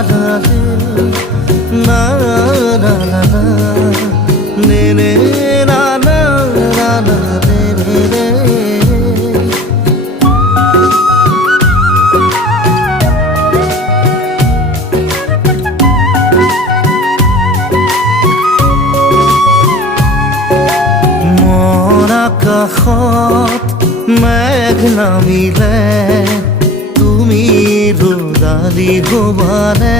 না রে না না না না নে নে না না না না রে রে রে আকাশত মেঘ নামিলে তুমি ৰ'দালি হবানে